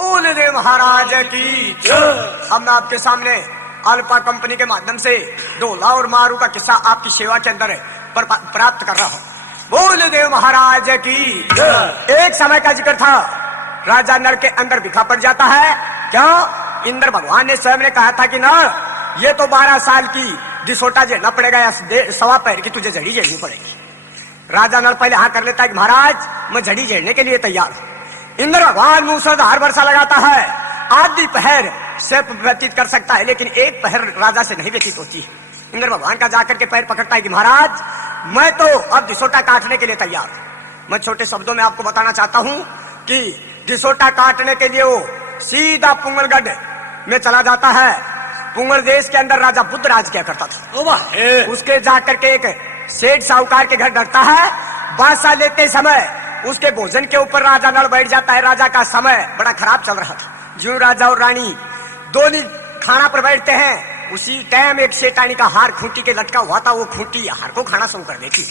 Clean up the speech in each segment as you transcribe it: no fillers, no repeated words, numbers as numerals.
बोल दे महाराज की जय। अब मैं आपके सामने अल्फा कंपनी के माध्यम से डोला और मारू का किस्सा आपकी सेवा के अंदर प्राप्त कर रहा हूँ। बोल दे महाराज की जय। एक समय का जिक्र था, राजा नर के अंदर बिखा पड़ जाता है। क्यों? इंद्र भगवान ने स्वयं ने कहा था कि नर, ये तो 12 साल की दिसोटा झेलना पड़ेगा या 1.25 पैर की तुझे झड़ी झेलनी पड़ेगी। राजा नर पहले हाँ कर लेता है कि महाराज मैं झड़ी झेलने के लिए तैयार हूं। इंद्र भगवान मूसलाधार वर्षा लगाता है, आधी पहर से व्यतीत कर सकता है, लेकिन एक पहर राजा से नहीं व्यतीत होती। इंद्र भगवान का जाकर के पैर पकड़ता है कि महाराज मैं तो अब दिसोटा काटने के लिए तैयार हूं। मैं छोटे शब्दों में आपको बताना चाहता हूं कि दिसोटा काटने के लिए वो सीधा पुंगलगढ़ में चला जाता है। पुंगल देश के अंदर राजा बुद्धराज क्या करता था, उसके जाकर के एक सेठ साहूकार के घर डरता है। बादशाह लेते समय उसके भोजन के ऊपर राजा नल बैठ जाता है। राजा का समय बड़ा खराब चल रहा था। जो राजा और रानी दोनों खाना पर बैठते हैं, उसी टाइम एक सेठानी का हार खूंटी के लटका हुआ था। वो खूंटी हार को खाना शुरू कर देती।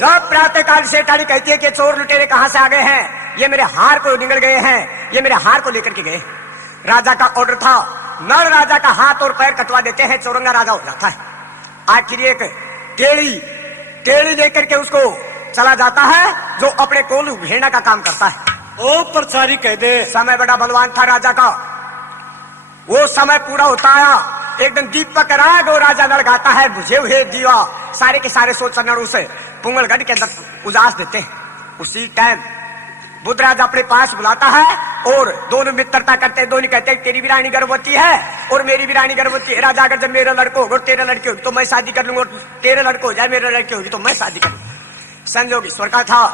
जब प्रातः काल सेठानी कहती है कि चोर लुटेरे कहाँ से आ गए हैं, ये मेरे हार को निगल गए हैं, ये मेरे हार को लेकर के गए। राजा का ऑर्डर था, नर राजा का हाथ और पैर कटवा देते हैं, चौरंगा राजा हो जाता है। आखिर एक टेढ़ी लेकर के उसको चला जाता है, जो अपने कोलू घेरना का काम करता है। ओ प्रचारी कह दे। समय बड़ा बलवान था राजा का। वो समय पूरा होता आया, एकदम दीपक राग और राजा नर गाता है, बुझे हुए दिया सारे के सारे सोच नरों से पुंगलगढ़ के अंदर उजास देते हैं। उसी टाइम बुद्धराज अपने पास बुलाता है और दोनों मित्रता करते हैं। दोनों कहते हैं तेरी भी रानी गर्भवती है और मेरी भी रानी गर्भवती है। राजा अगर जब मेरा लड़का होगा और तेरा लड़की होगी तो मैं शादी कर लूंगा, तेरा लड़का हो जाए मेरा लड़की होगी तो मैं शादी करूंगा। संजोग ईश्वर का था।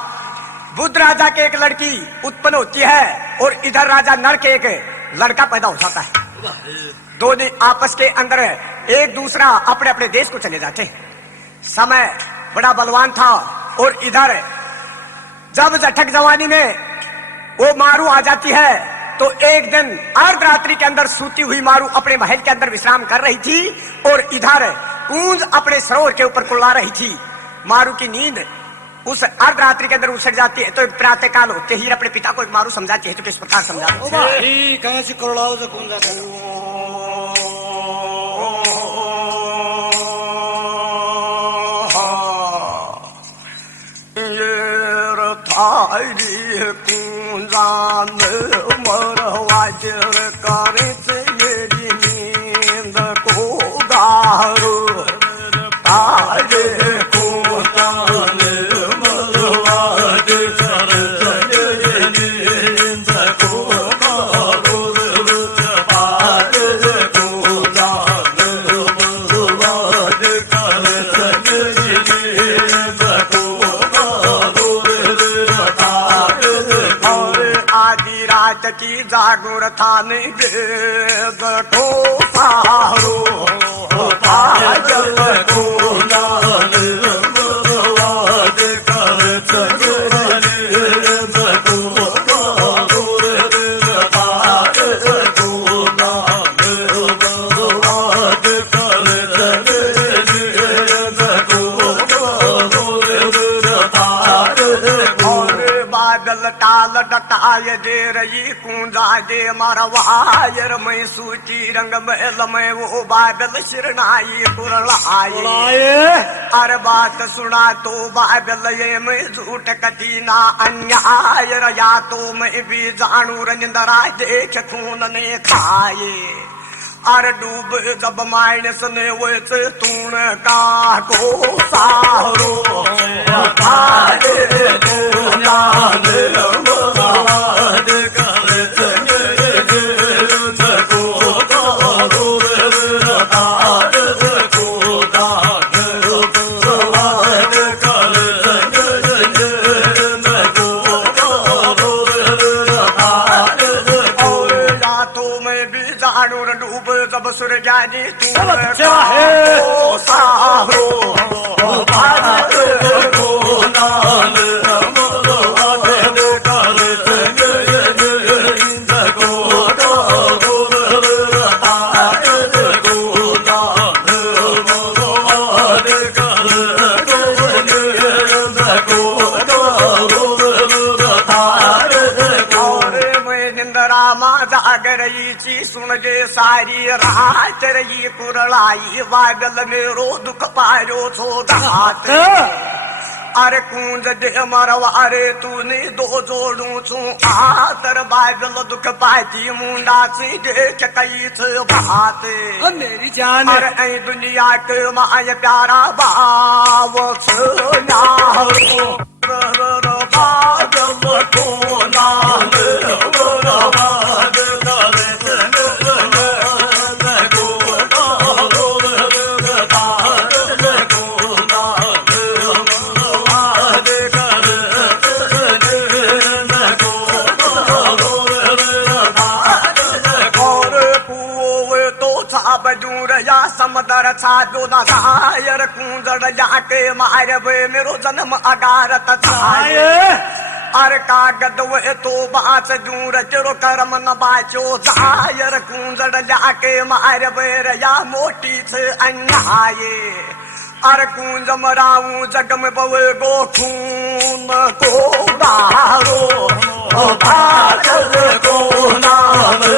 बुद्ध राजा के एक लड़की उत्पन्न होती है और इधर राजा नर के एक लड़का पैदा हो जाता है। दोनों आपस के अंदर एक दूसरा अपने अपने देश को चले जाते हैं। समय बड़ा बलवान था और इधर जब जठक जवानी में वो मारू आ जाती है तो एक दिन अर्धरात्रि के अंदर सूती हुई मारू अपने महल के अंदर विश्राम कर रही थी और इधर कूंज अपने सरोवर के ऊपर कुल्ला रही थी। मारू की नींद उस अर्धरात्रि के अंदर उछड़ जाती है तो प्रातः काल होते ही अपने पिता को एक मारू समझाती है। तो किस प्रकार समझाती है? कहाँ से कुर्लाओ से कौन जाता कुंजान मरवाजर करे मेरी नींद को गारो तारे कुंजान मरवाज करे नींद को गारो तारे कुंजान मरवाज करे नींद को रात की जागुर थाने गठो सारो पाजल को नाल मरवाज कर टाल डटाय दे रही कूंजा दे मरवायर मैं सूची रंग महल में वो बादल शिरनाई कुरलाए। अरे बात सुना तो बादल ये मैं झूठ कती ना अन्याय या तो मैं भी जानू रंजरा देख खून ने खाए। अरे डूब जब माइनस ने वेच तूण का को सारो जब सुर जानी तू है सारो जाग रही ची सुन गे सारी रात रही कुरलाई बादल मेरो दुख पायो छो घात अरे कूंज दे मरवारे तूने दो जोड़ू छू आतर बादल दुख पाती मुंडा से देख कई थे बात मेरी जान अरे ऐ दुनिया के माय प्यारा बाव छना बादल को नाम समदर छादो न छायर कूंजड़ जाके मारबे मेरो जन्म अगारत छाय अरे कागद वे तो बाँच दूर तेरो कर्म न बाचो जायर कूंजड़ जाके मारबे रया मोटी छे अन्याये अरे कूंज मराऊ जग में बवे गो खून को दारो बादल को नाम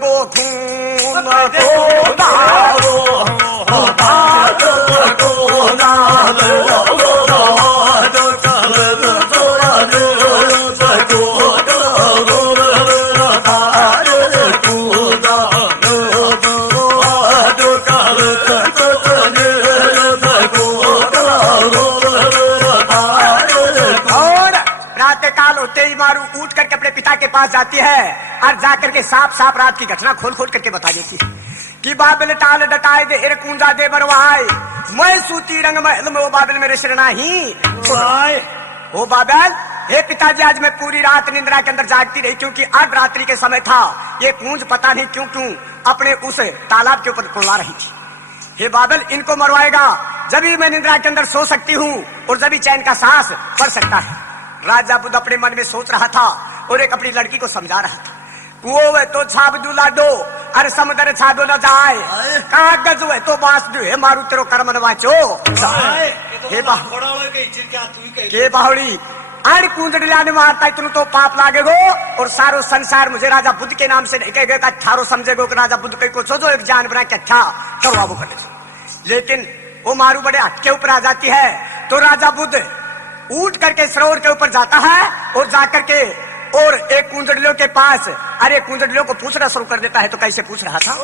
गो खून को दारो बादल को नाम मारू उठ करके अपने पिता के पास जाती है और जाकर के साफ साफ रात की घटना खोल खोल करके बता देती है कि बाबल टाल डटाए दे एर कूंजा दे बरवाए मैं सूती रंग महल में वो बाबल मेरे शरणा ही ओ बाबल हे पिताजी आज मैं पूरी रात निंद्रा के अंदर जागती रही क्योंकि अर्ध रात्रि के समय था ये कूंज पता नहीं क्यों क्यों अपने उस तालाब के ऊपर कुल्ला रही थी हे बाबल इनको मरवाएगा जब ही मैं निंद्रा के अंदर सो सकती हूँ और जब ही चैन का सांस पड़ सकता है राजा बुद्ध अपने मन में सोच रहा था और एक अपनी लड़की को समझा रहा था कुओं तो छाप दूला दो अरे समुद्र छादो न जाए कागज हुए तो बांस दो हे मारू तेरो कर्म न वाचो हे के बाहुड़ी अरे कूंजड़ लाने मारता है तो पाप लागेगो और सारो संसार मुझे राजा बुद्ध के नाम से नहीं कहेगा अठारो समझेगो कि राजा बुद्ध को सोचो एक जान बना के अच्छा करवा वो कर लेकिन वो मारू बड़े हट के ऊपर आ जाती है तो राजा बुद्ध उठ करके सरोवर के ऊपर जाता है और जाकर के और एक कुंजड़ियों के पास अरे कुंजड़ियों को पूछना शुरू कर देता है तो कैसे पूछ रहा था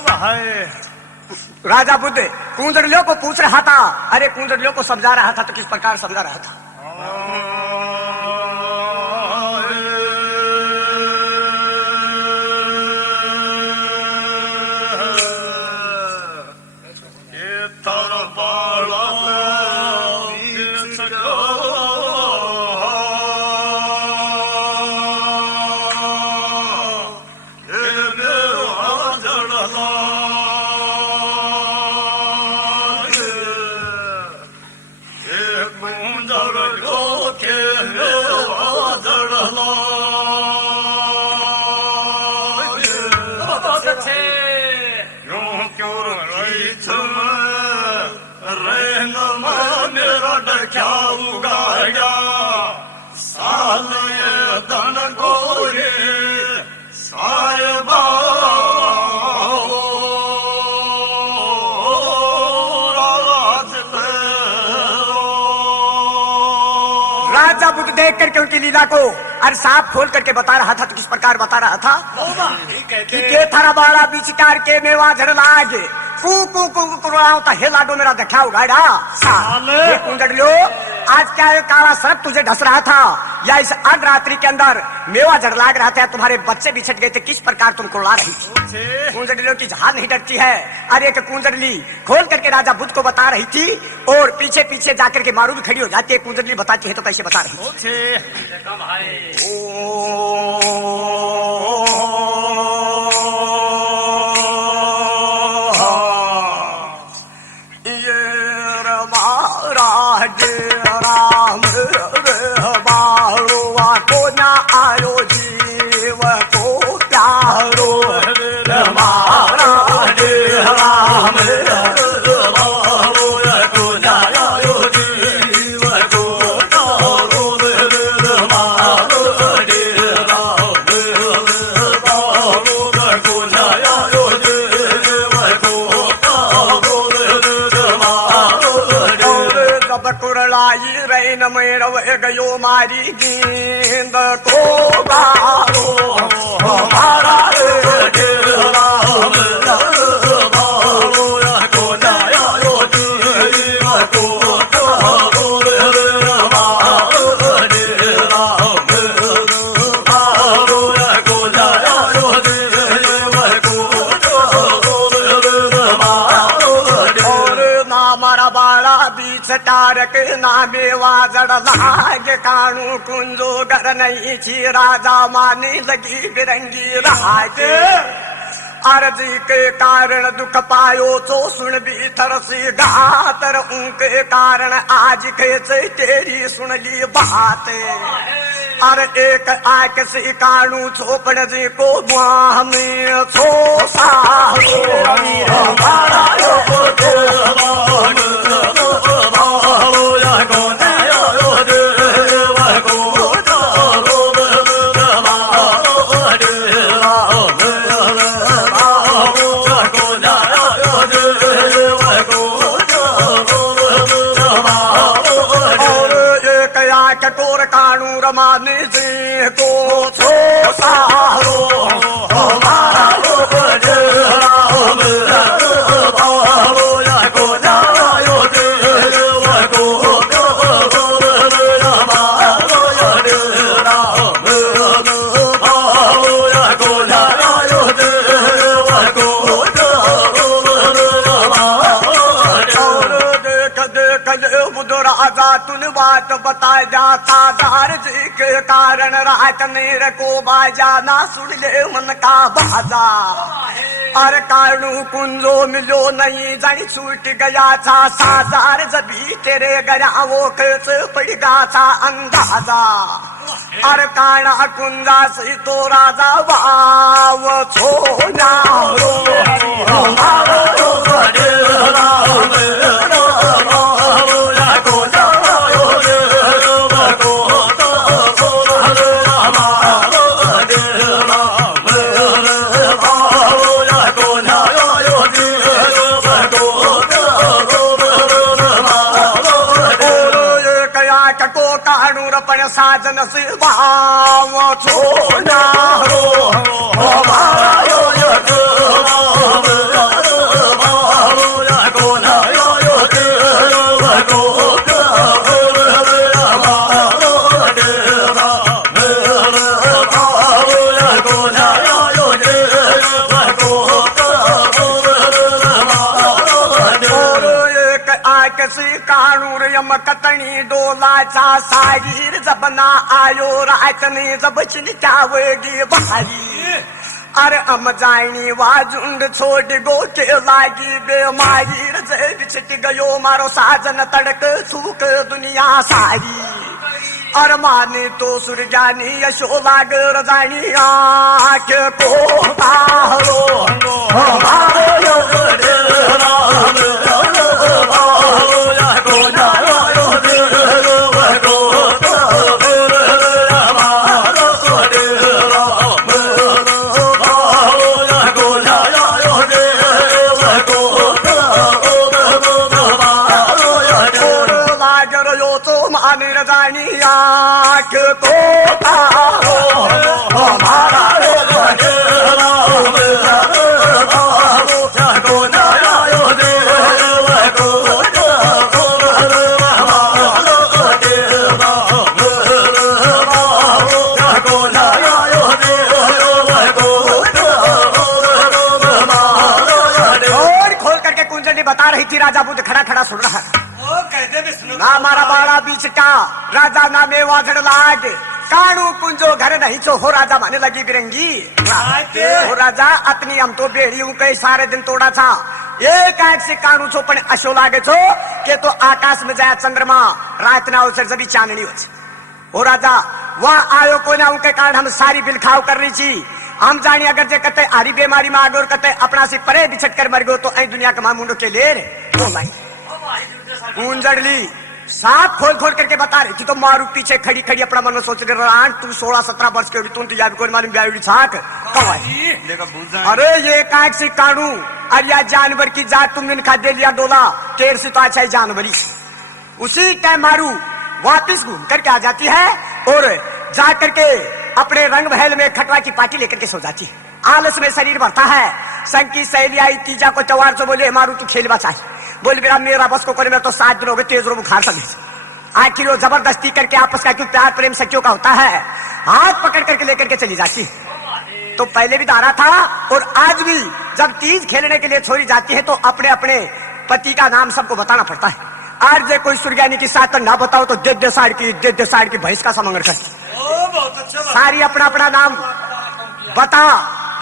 राजा बुद्ध कुंजड़ियों को पूछ रहा था अरे कुंजड़ियों को समझा रहा था तो किस प्रकार समझा रहा था राजा बुद्ध देख करके उनकी लीला को और साफ खोल करके बता रहा था तो किस प्रकार बता रहा था कि के थारा बाड़ा बिचकार के मेवा झड़ लागे कू कू कू कुराओ ता हे लाडो मेरा देखा उगाड़ा ये कुंजड़ियो आज क्या है काला सर्प तुझे ढस रहा था या इस अर्ध रात्रि के अंदर मेवा झड़ लाग रहा था तुम्हारे बच्चे बिछट गए थे किस प्रकार तुम कुड़ा रही थी कुंजड़ियों की जहां नहीं डरती है अरे एक कुंजड़ली खोल करके राजा बुद्ध को बता रही थी और पीछे पीछे जाकर के मारू भी खड़ी हो जाती है कुंजड़ली बताती है तो कैसे बता रही राम जब कुरलाई रैन मेरव गयो मारी गेंद को गारो हमारा डेरा टारक नामे वाजड लाग काणू कुंजो घर नहीं छी राजा माने लगी बिरंगी रागे अर्जी के कारण दुख पायो तो सुन भी थरसी गातर उनके कारण आज खेचे तेरी सुन ली बात अरे एक आक से काणू छोपड़ जी को मुआ में छो सारो हमारा कोर काणू रमाने जी को छो सारो हमारा राजा तुन बात बता जाता दार जी के कारण रात मेरे को बाजा ना सुन ले मन का बाजा अरे काणू कुंजो मिलो नहीं जानी छूट गया था साजार जबी तेरे गया वो खर्च पड़ गया था अंदाजा अरे काणा कुंजा से तो राजा वाव छोना पण साजन से भाव छोना काणूर यम कतणी डोलाचा सागीर जबना आयो रातनी जबचली त्यावगी भारी अरे अम जायनी वाजुंड छोड़ गो के लागी बेमारीर जय छिट गयो मारो साजन तड़क सूक दुनिया सारी अर माने तो सुरजानी यशो लाग रजानी आँख को तारो रजानी आँख को तारो हमारा खोल करके कुंजनी बता रही थी राजा बुद्ध खड़ा खड़ा सुन रहा है ना मारा बाड़ा बीच का राजा नामे वाजड़ लाग काणू कुंजो घर नहीं छो हो राजा माने लगी बिरंगी हो राजा अतनी हम तो बेड़ी हूँ कई सारे दिन तोड़ा था एक आग से काणू छो पण अशो लागे छो के तो आकाश में जाया चंद्रमा रात ना अवसर जबी चांदनी हो राजा वहाँ आयो को ना उनके कारण हम सारी बिलखाव कर रही थी हम जानी अगर जे कते आरी बीमारी में आगे और कते अपना से परे बिछट कर मर गयो तो ऐ दुनिया का मामुंडो के ले रे तो भाई कुंजड़ली साफ खोल खोल करके बता रही थी तो मारू पीछे खड़ी खड़ी अपना मन में सोच रहा तू 16-17 वर्ष की तू इंतजार कोई मालूम ब्याह छाक अरे ये काक से कानू अरे या जानवर की जात तुमने खा दे लिया डोला तेर से तो अच्छा है जानवरी उसी टाइम मारू वापिस घूम करके आ जाती है और जा करके अपने रंग महल में खटवा की पार्टी लेकर के सो जाती है। आलस में शरीर बढ़ता है। संग की सहेली आई तीजा को चवार से बोले मारू तू खेलवा चाहिए। बोले मेरा बस को करे में तो 7 दिन हो गए तेज रो बुखार सब। आखिर वो जबरदस्ती करके आपस का क्यों प्यार प्रेम सखियों का होता है, हाथ पकड़ करके लेकर के चली जाती है। तो पहले भी धारा था और आज भी जब तीज खेलने के लिए छोड़ी जाती है तो अपने अपने पति का नाम सबको बताना पड़ता है। आज जे कोई सुरगानी की साथ ना बताओ तो दे साड़ की भैंस का समंगड़ करती। सारी अपना अपना नाम बता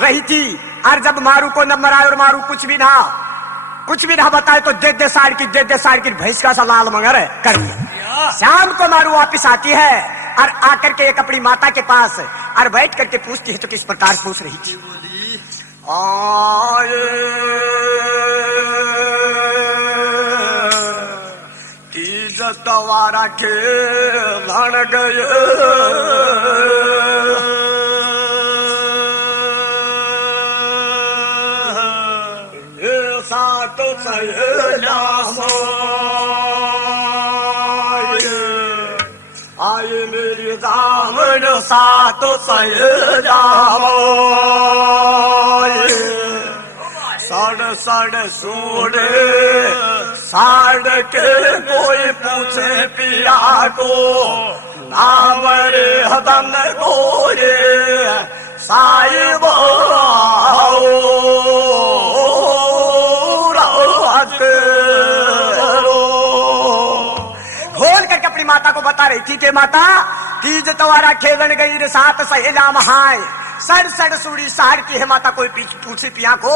रही थी। और जब मारू को नंबर आए और मारू कुछ भी ना बताए तो दे साड़ की भैंस का सा लाल मंगर कर दिया। शाम को मारू वापिस आती है और आकर के एक अपनी माता के पास और बैठ करके पूछती है तो किस प्रकार पूछ रही थी। तीज तवारा खेलन गए ये सात सहेला आए मेरी दामन सात सहेला सड़ सूड़े साड़ के कोई पूछे पिया को नावरे हदन गोरे साहिब खोल करके अपनी माता को बता रही थी कि माता तीज तवारा खेलन गई रे सात सहेला महाय सड़ सूड़ी साड़ की है माता कोई पूछे पिया को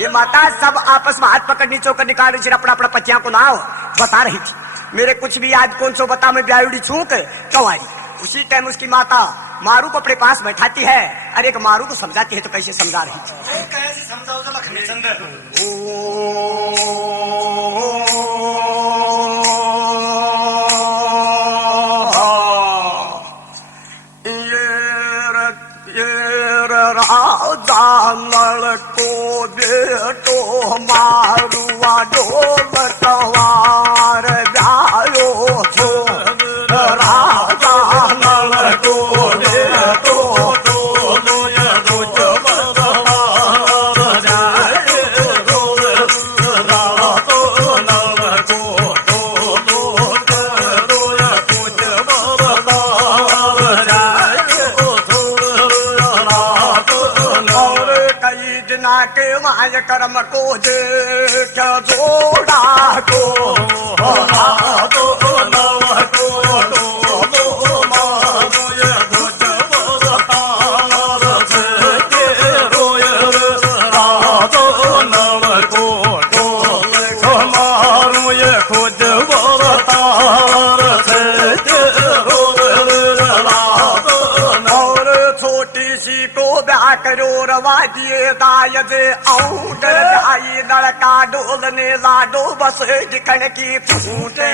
ये माता सब आपस में हाथ पकड़ नीचो कर निकाल रही अपना अपना पतिया को नाव बता रही थी। मेरे कुछ भी आज कौन सो बता मैं ब्याउड़ी छूक कवारी। उसी टाइम उसकी माता मारू को अपने पास बैठाती है। अरे एक मारू को समझाती है तो कैसे समझा रही थी। कैसे समझाओ तो लक्ष्मी चंद्र राजा को बेटो मारुआ डोल तवार गायो छो राजा नल को बेटो के माय कर्म को जे क्या जोड़ा को तो नव को तो मारो ये धुज बरतार से के रोय तो नव को तो मारो ये खुद बरतार से के रोय और छोटी सी को ब्याह करो रवा दिए दायद औंडर जाई लड़का डोलने लाडो बस दिखन की फूटे।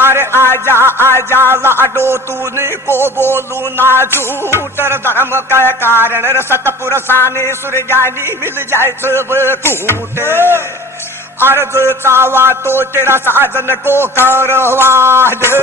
अरे आजा लाडो तूने को बोलू ना झूठर धर्म का कारण सतपुर साने सुरजानी मिल जाए सब कूटे। अर्ज चावा तो तेरा साजन को करवा दे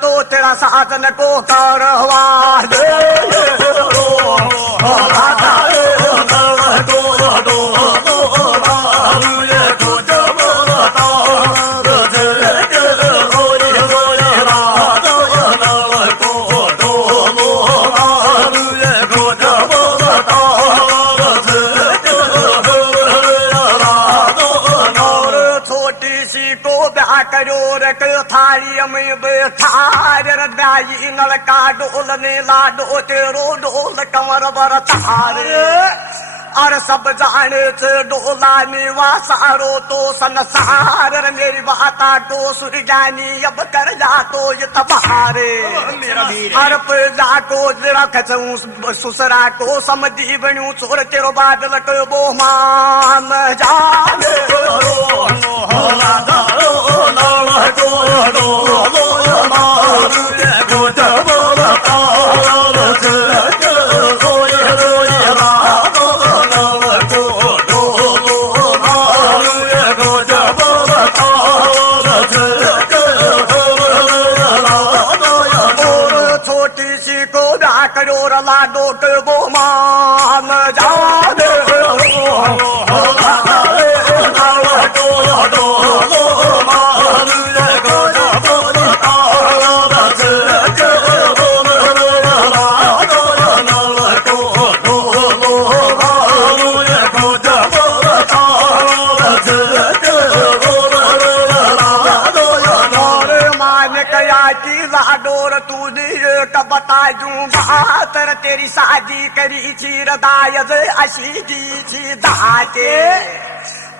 तो तेरा साजन को करवा दे थाली में बेठार दाई नलका डोलने लाडो तेरो डोल कमर बर तारे। और सब जाने से डोला निवासारो तो संसार रे मेरी बाता को सुरजानी अब कर जा तो ये तबारे मेरा वीर हर जा को जरा खचूं सुसरा को समझी बनूं छोर तेरो बादल को वो मान जाने करोड़ लाडो के वो मान जाने लाडोर तू बता दूंगा तर तेरी शादी करी थी हृदय अशी दी थी दाते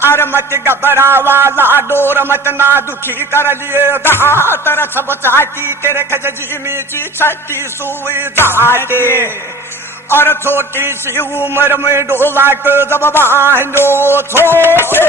अर मत घबरावा लाडोर मत ना दुखी कर लिए दातर सब चाहती तेरे खजी में ची छठी सुई दाते और छोटी सी उम्र में डोला को जब बांधो छोटे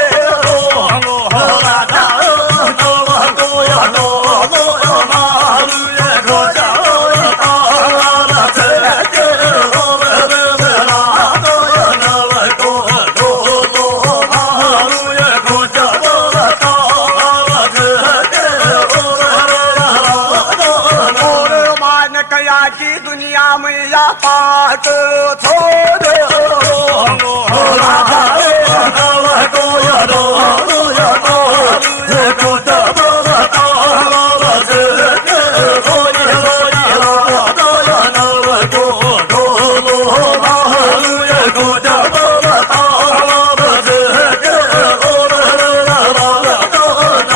की दुनिया में या पाट छोड़ो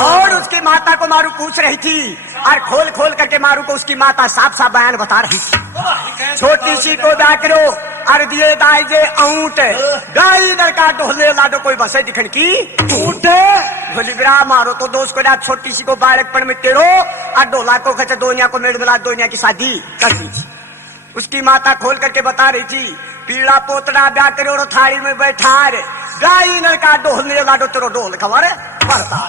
और उसकी माता को मारू पूछ रही थी और खोल खोल करके मारू को उसकी माता साफ साफ बयान बता रही थी। छोटी सी को दाकरो और दिए दाइजे ऊंट गाई दर का ढोले लाडो कोई बसे दिखन की ऊंट बोली बिरा मारो तो दोस्त को ना छोटी सी को बालकपन में तेरो और डोला को खचे दोनिया को मेड़ मिला दोनिया की शादी कर दी। उसकी माता खोल करके बता रही थी पीड़ा पोतरा ब्याह करे और थाली में बैठा रे गाई नर का ढोले लाडो तेरो ढोल खबर पड़ता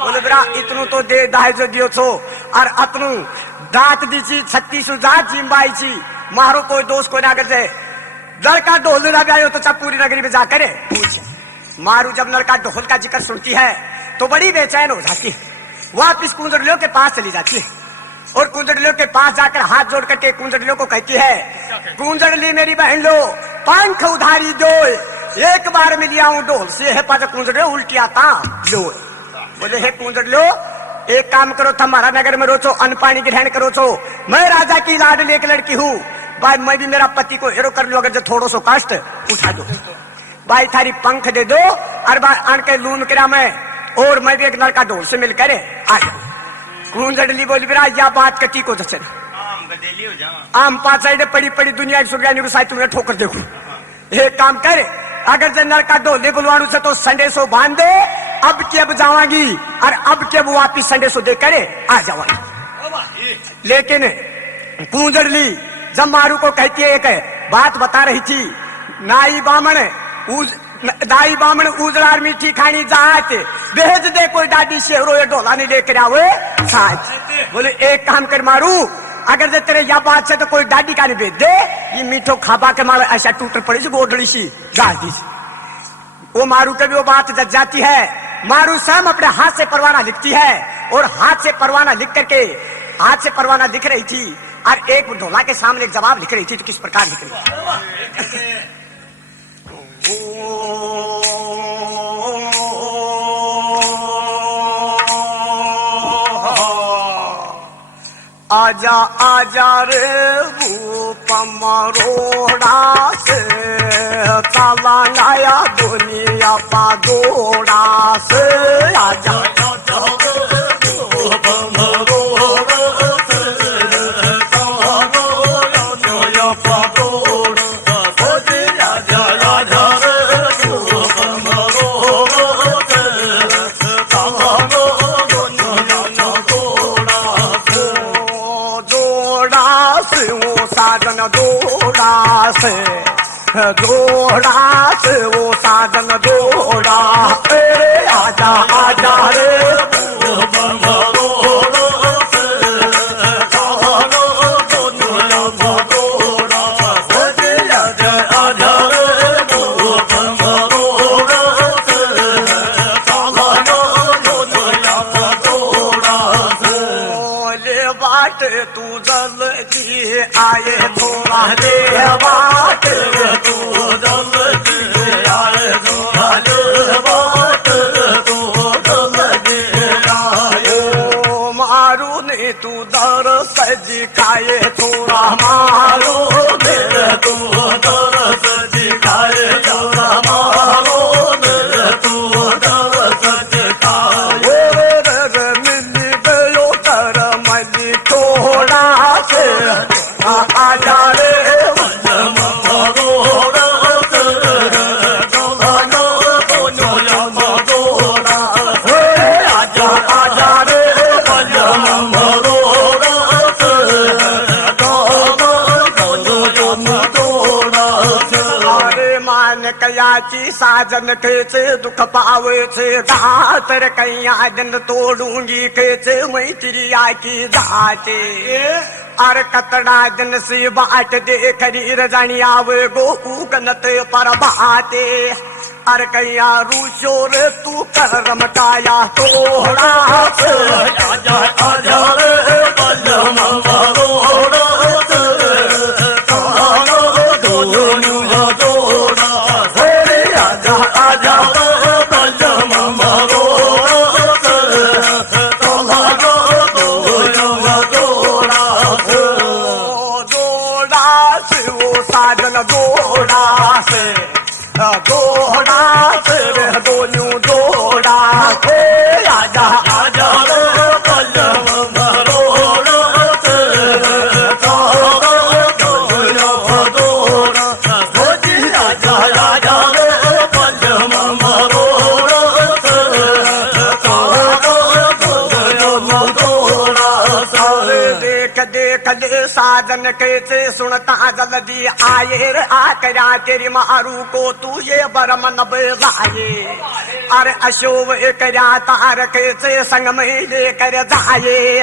बोले बिरा इतनु तो दे दाइजे दियो छो और अतनु दांत दीची 36 जात जिम्बाई छी मारो कोई दोस्त को ना कर दे लड़का ढोल ना ब्यायो तो सब पूरी नगरी में जाकर पूछे मारू जब लड़का ढोल का जिक्र सुनती है तो बड़ी बेचैन हो जाती है वापिस कुंजड़ियों के पास चली जाती है और कुंजड़ियों के पास जाकर हाथ जोड़ करके कुंजड़ियों को कहती है कुंजड़ली मेरी बहन लो पंख उधारी दो एक बार में लिया हूं ढोल से है पास कुंजड़ियों उल्टी आता लो बोले हे कुंजड़ियों एक काम करो तुम्हारा नगर में रोचो अन्न पानी ग्रहण करो छो मैं राजा की लाडली एक लड़की हूँ भाई मैं भी मेरा पति को हेरो कर लो अगर जो थोड़ो सो कष्ट उठा दो भाई थारी पंख दे दो और आन के लून करा मैं और मैं भी एक लड़का ढोल से मिलकर आ जाऊं। कुंजड़ली बोली बिरा या बात कटी को जैसे आम पाँच साइड पड़ी पड़ी दुनिया की सुग्रानी को साइड तुम्हें ठोकर देखो एक काम कर अगर जो लड़का ढोले बुलवाणु से तो संडे सो बांध दे अब की अब जावांगी और अब के अब वापिस संडे सो देख करे आ जावांगी। लेकिन कुंजड़ली जब मारू को कहती है एक बात बता रही थी नाई बामण उजड़ार मीठी खानी जात भेज दे कोई दादी शेरो ये ढोला नहीं लेकर आवे साथ बोले एक काम कर मारू अगर जे तेरे या बात से तो कोई दादी का नहीं भेज दे ये मीठो खाबा के मारे ऐसा टूट पड़ी सी गोडड़ी सी गाल दी वो मारू के भी वो बात जज जाती है मारू स्वयं अपने हाथ से परवाना लिखती है और हाथ से परवाना लिख करके हाथ से परवाना लिख रही थी और एक ढोला के सामने एक जवाब लिख रही थी तो किस प्रकार लिख रही थी आजा आजा रे वो पमरोड़ा से ताला लाया दुनिया पा दोड़ा से आजा जोड़ा से वो साजन जोड़ा से जोड़ा से वो साजन जोड़ा तेरे आजा आजा रे बाट तू जल्दी आए थोड़ा ले बाट तू जल्दी आए थोड़ा ले बाट तू जल्दी आए मारू ने तू दर सजी खाए थोड़ा मारो ने तू दर सजी खाए थोड़ा मारो ने तू दर सजी खाए आजा रे आजा आजा रे अरे मान कयाची साजन खेचे दुख पावेचे घातर कैया दिन तोडूंगी खेचे मैत्री आकी जाचे अर कतड़ा दिन से बाट दे खरीर जानी आवे गो उगनत पर बाते अर कैया रूशोर तू करम काया तोड़ा आजा आजा रे बलम मरोड़ा आजा आजा बलम साजन जोड़ा से जोड़ा से दोनों जोड़ा से आजा आजा रे बलम मरोड़ा से आजा आजा रे बलम मरोड़ा से देख देख ले साजन कैसे सुनता जल्दी आए रे आकरा तेरी मारू को तू ये बरमन बेजाए अरे अशोभ करा तार कैसे संग में लेकर जाए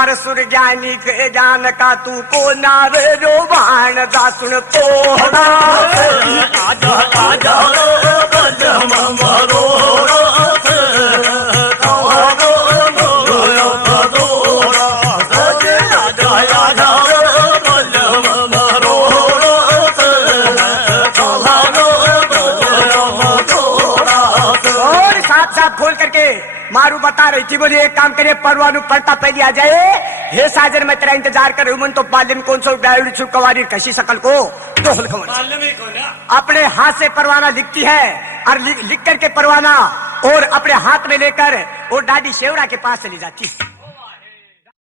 अरे सुरज्ञानी के ज्ञान का तू को नारे जो बाण जा सुन तोड़ा आजा आजा बलम मरोड़ा खोल करके मारू बता रही थी बोली एक काम करिए परवानू पड़ता पहले आ जाए हे साजन मैं तेरा इंतजार कर रही हूं तो बालिम कौन सो डायरी छुपकवारी कशी सकल को अपने हाथ से परवाना लिखती है और लिख करके परवाना और अपने हाथ में लेकर और दादी शेवड़ा के पास चली जाती है।